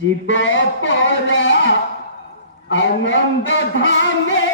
জীব পরা আনন্দ ধামে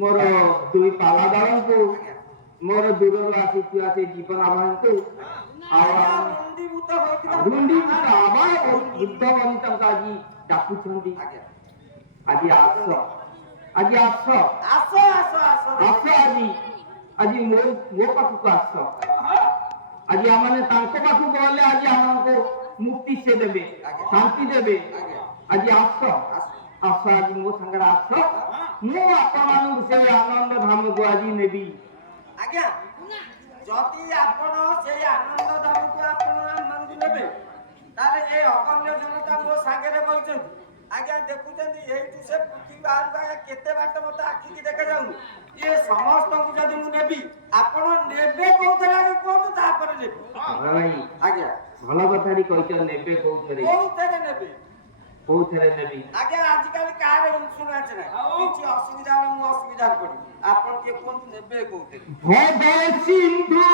मोर दुई पालादार को मोर दूर आसिया से जीवन आभांतु रुंडी आबार बुद्ध वंत आज डाकुछंती आज आस आज आस आस आस आज आज मो पाखक आस आज आमने तांको पाखक गले आज हमको मुक्ति से देबे शांति देबे आज आस आस आज मो संग आस मु आपण से आनंद धाम को आज नेबी आज्ञा जति आपण से आनंद धाम को आपण मान नेबे ताले ए अगण्य जनता मो सागे रे बोलछन आज्ञा देखुचंदी एही से पृथ्वी बाहर बा केते बाट मत आखि की देख जाऊ ये समस्त को जदी मु नेबी आपण नेबे कोथरा रे कोन ता पर नेबी भाई आज्ञा भला कथारी कहत नेबे कोथरे नेबे कोथरे नेबी आज्ञा आज काल कार इन्स्योरेंस नै किछि असुविधा न मु असुविधा पड़ी आपण के कोन नेबे कोथरे भव सिंधु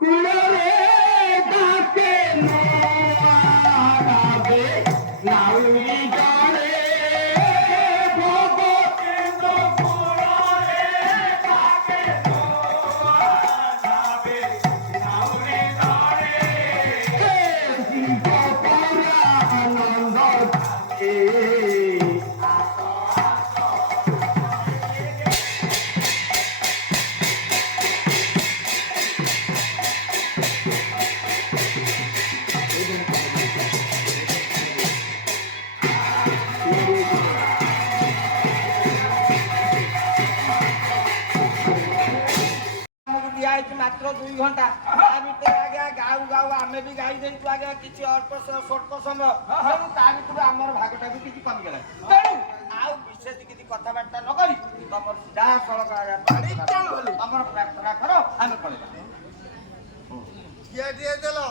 कुलरे दाते नोआराबे नाउरी जाने भव सिंधु कुलरे दाते नोआराबे नाउरी जाने सिंधु परा आनंद मात्र 2 घंटा आज्ञा गाऊ गाऊ आमे भी गाई देई आज्ञा किछि अल्प छोट समय तेणु ता भीतर आमर भागटा भी किछि कम गेला तेणु आउ विशेष किछि कथा बार्ता न करी तमर सीधा सड़क आज्ञा तमर प्रार्थना करो आमे पड़ेगा किया दिए देलो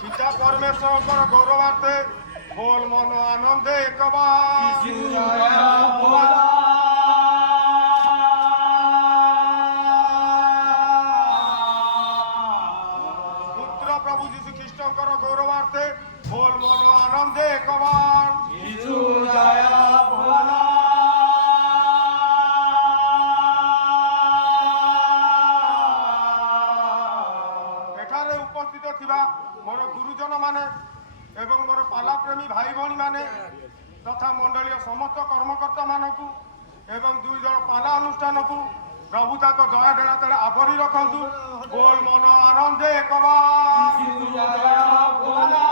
पिता परमेश्वर पर गौरवार्थे बोल मन आनंदे एकबार बोला प्रभु जीशु ख्रीष्टंकर गौरवार्थे बोल मन आनंदे एकबार यीशु जय भोला एठारे उपस्थित थिबा मोर गुरुजन माने एवं मोर पाला प्रेमी भाई भणी माने तथा मंडलीय समस्त कर्मकर्ता मानकु एवं 2 जण पाला अनुष्ठान को प्रभु ताक दया डेणा तले आवरी रखंतु बोल मन आनंदे एकबार यीशु जय भोला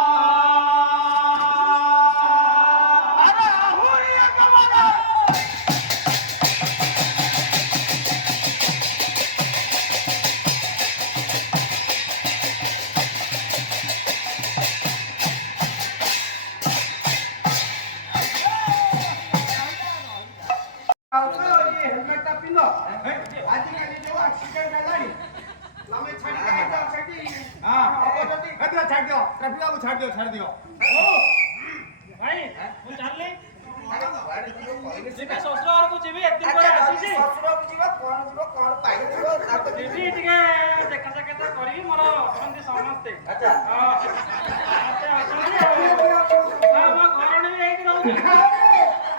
अरे आहुरी एकबार हेलमेट पिनो आज काली जो एक्सीडेंट हेलानी तमे छाडी जाओ सेठी हां एतरा छाड़ दियो ट्रैफिक को छाड़ दियो ओ भाई मु चलले जेका ससुरार को जीवे एतिन पर आसी छी ससुर को जीवा कोन पाई दियो ताको जीवी टिके देखा देखा करी मोर अखंती समस्ते अच्छा हां अच्छा हां म घरणी एई रहू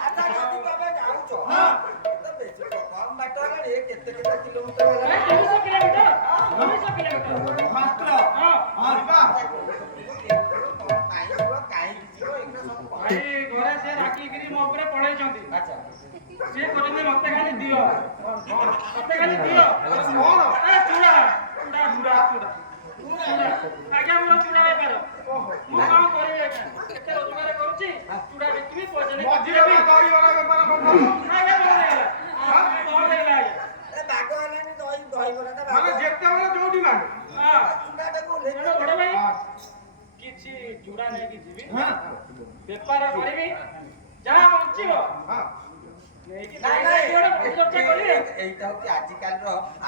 अच्छा जदी तबे जाऊ छो हां तो बेसी कम बाट गले केते किलोमीटर होला 200 किलोमीटर मात्र हां हां ସିଏ କହୁଛନ୍ତି ମତେ ଖାଲି ଦିଅ ମତେ ଖାଲି ଦିଅ କଣ ଏ ଚୁଡ଼ା ଚୁଡ଼ା ଚୁଡ଼ା ଚୁଡ଼ା ଆଜ୍ଞା ମୋର ଚୁଡ଼ା ବେପାର ମୁଁ କଣ କରିବି ଆଜ୍ଞା କେତେ ରୋଜଗାର କରୁଛି ଚୁଡ଼ା ବିକିବି ପଇସା ନେଇ ମଝିରେ ଦହିବରା ବେପାର କରୁଛ ଆଜ୍ଞା ବନ୍ଦ ହେଇଗଲା ବନ୍ଦ ହେଇଗଲା ଆଜ୍ଞା ଏ ବାଗ ହେଲାନି ଦହିବରାଟା ମାନେ ଯେତେବେଳେ ଯୋଉଠି ମାନେ ହଁ ଚୁଡ଼ାଟାକୁ ତେଣୁ ବଡ଼ ଭାଇ କିଛି ଚୁଡ଼ା ନେଇକି ଯିବି ବେପାର କରିବି ଯାହା ବଞ୍ଚିବ ନେଇକି ଚର୍ଚ୍ଚା କରିବେ এইটা হচ্ছে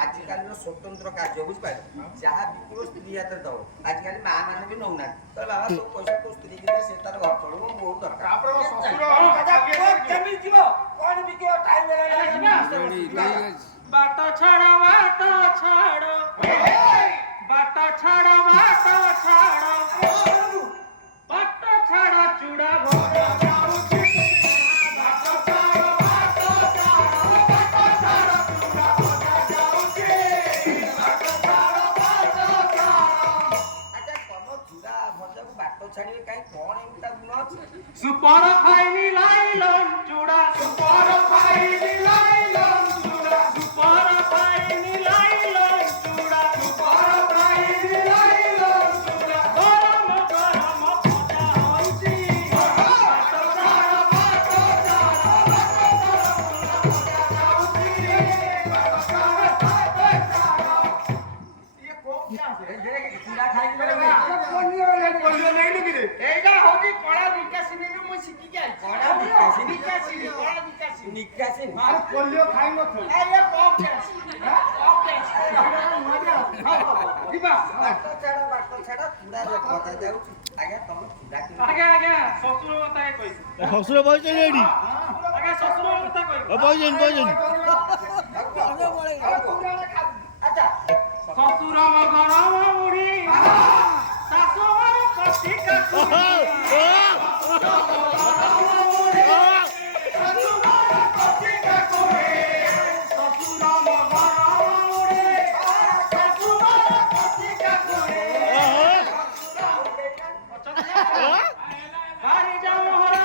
আজকালর স্বতন্ত্র কার্য বুঝপারে যাহা বিকিব স্ত্রী হাতে দব আজকাল মা মানে বি নৌনা তো বাবা তো পয়সা তো স্ত্রী কি সে তার ঘর চলব বহুত দরকার তারপরে ମୋ ଶ୍ୱଶୁର কেমিতি দিব কোন বিকিব টাইম লাগা বাট ছাড়া বাট ছাড়ো বাট ছাড়া বাট ছাড়ো বাট ছাড়া চুড়া ভরা যাଉଛି বাট ছাড়া বাট ছাড়ো বাট ছাড়া চুড়া ভরা যাଉଛି বাট ছাড়া বাট ছাড়ো আচ্ছা কোন চুড়া ভজাকু বাট ছাড়িবে কাই কোন এমতা গুণ আছে সুপার ফাইনি লাইলন চুড়া সুপার ফাইনি লাইলন চুড়া সুপার ফাইনি লাইলন চুড়া সুপার ফাইনি লাইলন চুড়া গরম গরম ভজা হইছি বাট ছাড়া বাট ছাড়ো বাট ছাড়া চুড়া ভজা যাଉଛି বাট ছাড়া বাট ছাড়ো ଇଏ କୋଉ চুড়া খাইবে ପଇସା ନେଇନି କିରେ এইটা হচ্ছে কড়া বিকাশিনীରୁ ମୁଁ ଶିଖିକି ଆଇছি କଡ଼ା ବିକାଶିନୀ? ବିକାଶିনী କড়ା ବିକାଶିনী নিকাশিন ଆରେ ପୋଲିଓ ଖାଇ ନଥିବ ଆଜ୍ଞା କମ୍ ଟେଷ୍ଟ କମ୍ ଟେଷ୍ଟ ଯିବା ବାଟ ଛାଡ ଚୁଡା ଭଜା ଯାଉଛି ଆଜ୍ଞା ତମେ ଚୁଡା କିଣି ଆଜ୍ଞା ଆଜ୍ଞା ଶ୍ୱଶୁର କଥା କହିବି শ্বশুর বলছেন এডি ଆଜ୍ଞା ଶ୍ୱଶୁର କଥା କହିବି বলছেন বলছেন আচ্ছা ଶ୍ୱଶୁର ଗରମ ବୁଢ଼ୀ ଶାଶୁ ଘର କଷି କାକୁଡ଼ି ভারি জামহর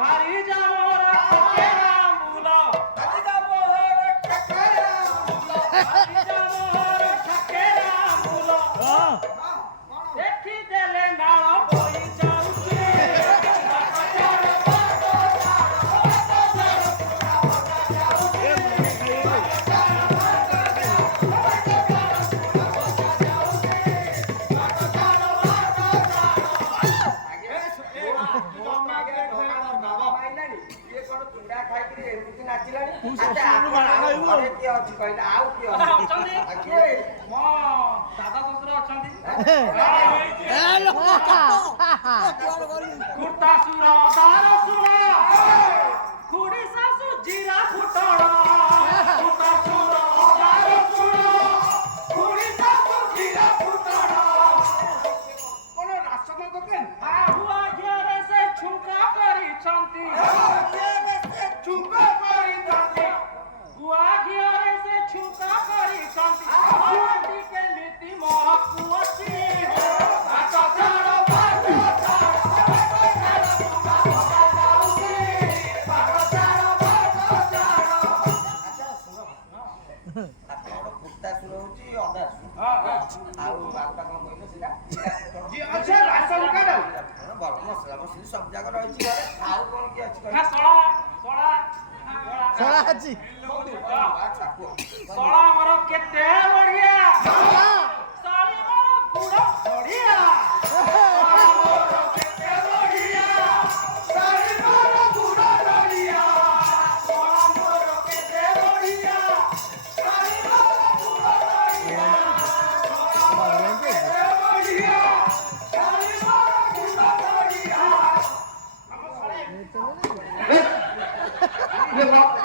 ভারি জামহর ঠকেরা মূল ভারি জামহর ঠকেরা মূল দেখি দেলে নাଳ বই যাଉଛି ଅଛନ୍ତି ମୋ ଦାଦା ଶ୍ୱଶୁର ଅଛନ୍ତି କୁର୍ତ୍ତା ସୁର ଦାର ସୁର ଖୁଡି ଶାଶୁ ଜିରା ଫୁଟଣ କୁର୍ତ୍ତା ସୁର ଦାର ସୁର ଖୁଡି ଶାଶୁ ଜିରା ଫୁଟଣ କଣ ରାସନ ଦୋକାନ ଆହୁଆ ଘିଅରେ ସେ ଛୁଙ୍କା କରିଛନ୍ତି ଚୁମ୍ବା କରିଛନ୍ତି ଗୁଆ ଘିଅରେ ସେ ଛୁଙ୍କା କରିଛନ୍ତି ଆହୁଆଟି କେମିତି ମହକୁ ଅଛି ବାଟ ଛାଡ଼ ବାଟ ଛାଡ଼ ବାଟ ଛାଡ଼ ଚୁଡ଼ା ଭଜା ଯାଉଛି ବାଟ ଛାଡ଼ ବାଟ ଛାଡ଼ ଆପଣଙ୍କର କୁର୍ତ୍ତା ସୁର ହଉଛି ଅଦା ସୁର ହଁ ହଁ ଆଉ ବାଉଟା କଣ କହିଲ ସେଟା ଆଚ୍ଛା ରାସନ କାର୍ଡ ଭଲ ମସଲା ମସଲି ସବୁ ଯାକ ରହିଛି ଘରେ ଆଉ କଣ କି ଅଛି ଖା ଶଳା ଶଳା ছড়া আছি ଆଚ୍ଛା କୁହ ଶଳା ଆମର କେତେ ବଢିଆ ଶାଳୀ ମୋର ଗୁଡ଼ ବଢିଆ ଶଳା ମୋର କେତେ ବଢିଆ ଶାଳୀ ମୋର ଗୁଡ଼ ବଢିଆ ଶଳା ମୋର କେତେ ବଢିଆ ଶାଳୀ ମୋର ଗୁଡ଼ ବଢିଆ ଶଳା ମୋର କେତେ ବଢିଆ ଶାଳୀ ମୋର ଗୁଡ଼ ବଢିଆ ये बात